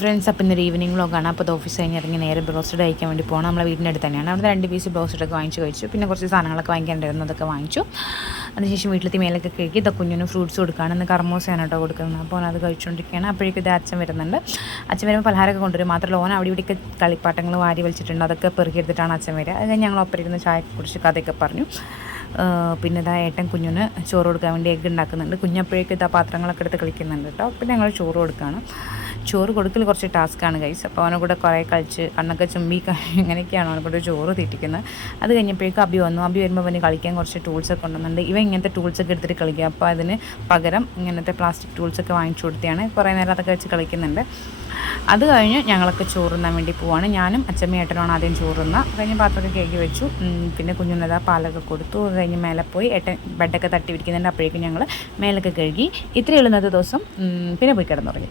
Friends, അപ്പോൾ ഇന്നൊരു evening വ്ളോഗാണ്. അപ്പോൾ ഓഫീസ് കഴിഞ്ഞ് ഇറങ്ങി നേരെ ബ്രോസ്റ്റഡ് കഴിക്കാൻ വേണ്ടി പോകണം. നമ്മളെ വീടിൻ്റെ അടുത്ത് തന്നെയാണ്. അവിടെ 2 പീസ് ബ്രോസ്റ്റഡൊക്കെ വാങ്ങിച്ച് കഴിച്ചു. പിന്നെ കുറച്ച് സാധനങ്ങളൊക്കെ വാങ്ങിക്കാനുണ്ടായിരുന്നു, അതൊക്കെ വാങ്ങിച്ചു. അതിനുശേഷം വീട്ടിലത്തെ മേലൊക്കെ കഴുകി കുഞ്ഞിന് ഫ്രൂട്ട്സ് കൊടുക്കുകയാണ്. ഇന്ന് കർമൂസയാണ് കേട്ടോ കൊടുക്കുന്നത്. അപ്പോൾ അത് കഴിച്ചുകൊണ്ടിരിക്കുകയാണ്. അപ്പോഴേക്കും ഇത് അച്ഛൻ വരുന്നുണ്ട്. അച്ഛൻ വരുമ്പോൾ പലഹാരമൊക്കെ കൊണ്ടുവരും. മാത്രമല്ല ഓൻ അവിടെ ഇവിടെയൊക്കെ കളിപ്പാട്ടങ്ങൾ വാരി വലിച്ചിട്ടുണ്ട്. അതൊക്കെ പെറുക്കിയെടുത്തിട്ടാണ് അച്ഛൻ വരിക. അത് കഴിഞ്ഞ് ഞങ്ങൾ ഒപ്പം ഇരുന്ന് ചായ കുടിച്ച് കഥയൊക്കെ പറഞ്ഞു. പിന്നെ ഇതാ ഏട്ടൻ കുഞ്ഞിന് ചോറ് കൊടുക്കാൻ വേണ്ടി എഗ്ഗ് ഉണ്ടാക്കുന്നുണ്ട്. കുഞ്ഞപ്പോഴേക്കും ഇതാ പാത്രങ്ങളൊക്കെ എടുത്ത് കളിക്കുന്നുണ്ട് കേട്ടോ. പിന്നെ ഞങ്ങൾ ചോറ് കൊടുക്കുകയാണ്. ചോറ് കൊടുക്കൽ കുറച്ച് ടാസ്ക്കാണ് ഗൈസ്. അപ്പോൾ അവനെ കൂടെ കുറേ കളിച്ച് കണ്ണൊക്കെ ചുമ്പി ഇങ്ങനെയൊക്കെയാണ് അവനെ കൂടെ ചോറ് തീറ്റിക്കുന്നത്. അത് കഴിഞ്ഞപ്പോഴേക്കും അബി വന്നു. അബി വരുമ്പോൾ അവന് കളിക്കാൻ കുറച്ച് ടൂൾസൊക്കെ കൊണ്ടുവന്നുണ്ട്. ഇവ ഇങ്ങനത്തെ ടൂൾസൊക്കെ എടുത്തിട്ട് കളിക്കുക. അപ്പോൾ അതിന് പകരം ഇങ്ങനത്തെ പ്ലാസ്റ്റിക് ടൂൾസൊക്കെ വാങ്ങിച്ചു കൊടുത്തിയാണ്. കുറേ നേരം അതൊക്കെ വെച്ച് കളിക്കുന്നുണ്ട്. അത് കഴിഞ്ഞ് ഞങ്ങളൊക്കെ ചോറുണ്ണാൻ വേണ്ടി പോവാണ്. ഞാനും അച്ഛമ്മയും ഏട്ടനുമാണ് ആദ്യം ചോറുന്ന. കഴിഞ്ഞ് പാത്രമൊക്കെ കേക്ക് വെച്ചു. പിന്നെ കുഞ്ഞിനതാ പാലൊക്കെ കൊടുത്തു. കഴിഞ്ഞ് മേലെ പോയി ഏട്ടൻ ബെഡൊക്കെ തട്ടി പിടിക്കുന്നുണ്ട്. അപ്പോഴേക്കും ഞങ്ങൾ മേലൊക്കെ കഴുകി. ഇത്രയേ ഉള്ളൂ ഇന്നത്തെ ദിവസം. പിന്നെ പോയി കിടന്നുറങ്ങി.